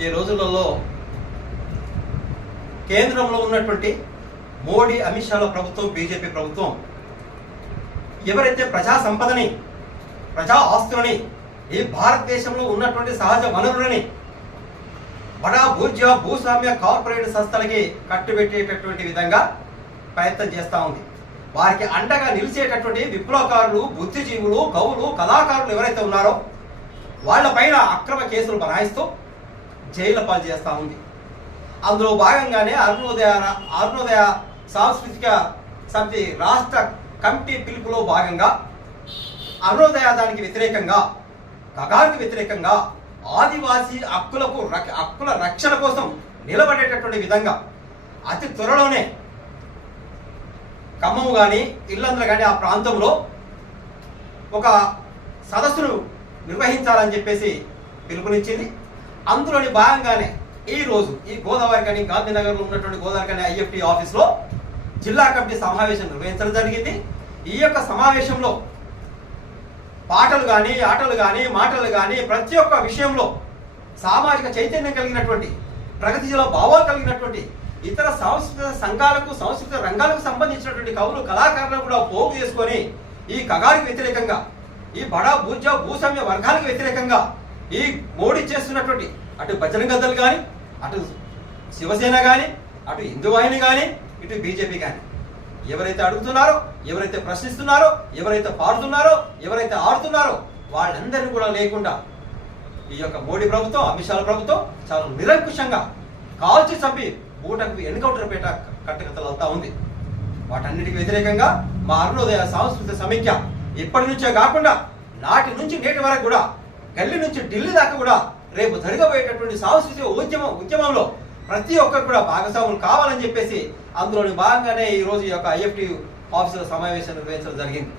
ఈ రోజులలో కేంద్రంలో ఉన్నటువంటి మోడీ అమిత్ షాల ప్రభుత్వం, బీజేపీ ప్రభుత్వం ఎవరైతే ప్రజా సంపదని, ప్రజా ఆస్తులని, ఈ భారతదేశంలో ఉన్నటువంటి సహజ వనరులని బడా బూర్జా భూస్వామ్య కార్పొరేట్ సంస్థలకి కట్టుబెట్టేటటువంటి విధంగా ప్రయత్నం చేస్తూ ఉంది. వారికి అండగా నిలిచేటటువంటి విప్లవకారులు, బుద్ధిజీవులు, కవులు, కళాకారులు ఎవరైతే ఉన్నారో వాళ్ళపైన అక్రమ కేసులు బనాయిస్తూ జైళ్ల పాలు చేస్తూ ఉంది. అందులో భాగంగానే అరుణోదయ సాంస్కృతిక సమితి రాష్ట్ర కమిటీ పిలుపులో భాగంగా అరుణోదయ దానికి వ్యతిరేకంగా, కగారుకు వ్యతిరేకంగా, ఆదివాసీ హక్కుల రక్షణ కోసం నిలబడేటటువంటి విధంగా అతి త్వరలోనే ఖమ్మం కానీ, ఇల్లందులో కానీ ఆ ప్రాంతంలో ఒక సదస్సును నిర్వహించాలని చెప్పేసి పిలుపునిచ్చింది. అందులోని భాగంగానే ఈరోజు ఈ గోదావరి కానీ, గాంధీనగర్లో ఉన్నటువంటి గోదావరి కానీ ఐఎఫ్టీ ఆఫీస్లో జిల్లా కమిటీ సమావేశం నిర్వహించడం జరిగింది. ఈ యొక్క సమావేశంలో పాటలు కానీ, ఆటలు కానీ, మాటలు కానీ ప్రతి ఒక్క విషయంలో సామాజిక చైతన్యం కలిగినటువంటి, ప్రగతిశీల భావాలు కలిగినటువంటి ఇతర సాంస్కృతిక సంఘాలకు, సాంస్కృతిక రంగాలకు సంబంధించినటువంటి కవులు, కళాకారులను కూడా పోగు చేసుకొని ఈ కగారికి వ్యతిరేకంగా, ఈ బడా బూర్జా భూస్వామ్య వర్గాలకు వ్యతిరేకంగా ఈ మోడీ చేస్తున్నటువంటి అటు బజరంగ దళ్ కానీ, అటు శివసేన కానీ, అటు హిందూవాహిని కానీ, ఇటు బీజేపీ కానీ ఎవరైతే అడుగుతున్నారో, ఎవరైతే ప్రశ్నిస్తున్నారో, ఎవరైతే పాడుతున్నారో, ఎవరైతే ఆడుతున్నారో వాళ్ళందరినీ కూడా లేకుండా ఈ యొక్క మోడీ ప్రభుత్వం, అమిత్ షా ప్రభుత్వం చాలా నిరంకుశంగా కాల్చి చంపి ఊటకు ఎన్కౌంటర్ పేట కట్టకథలు అవుతా ఉంది. వాటన్నిటికి వ్యతిరేకంగా మా అరుణోదయ సాంస్కృతిక సమైక్య ఇప్పటి నుంచే కాకుండా నాటి నుంచి నేటి వరకు కూడా గల్లీ నుంచి ఢిల్లీ దాకా కూడా రేపు జరగబోయేటటువంటి సాంస్కృతిక ఉద్యమంలో ప్రతి ఒక్కరు కూడా భాగస్వాములు కావాలని చెప్పేసి అందులోని భాగంగానే ఈ రోజు ఈ యొక్క ఐఎఫ్టీ ఆఫీసుల సమావేశం నిర్వహించడం జరిగింది.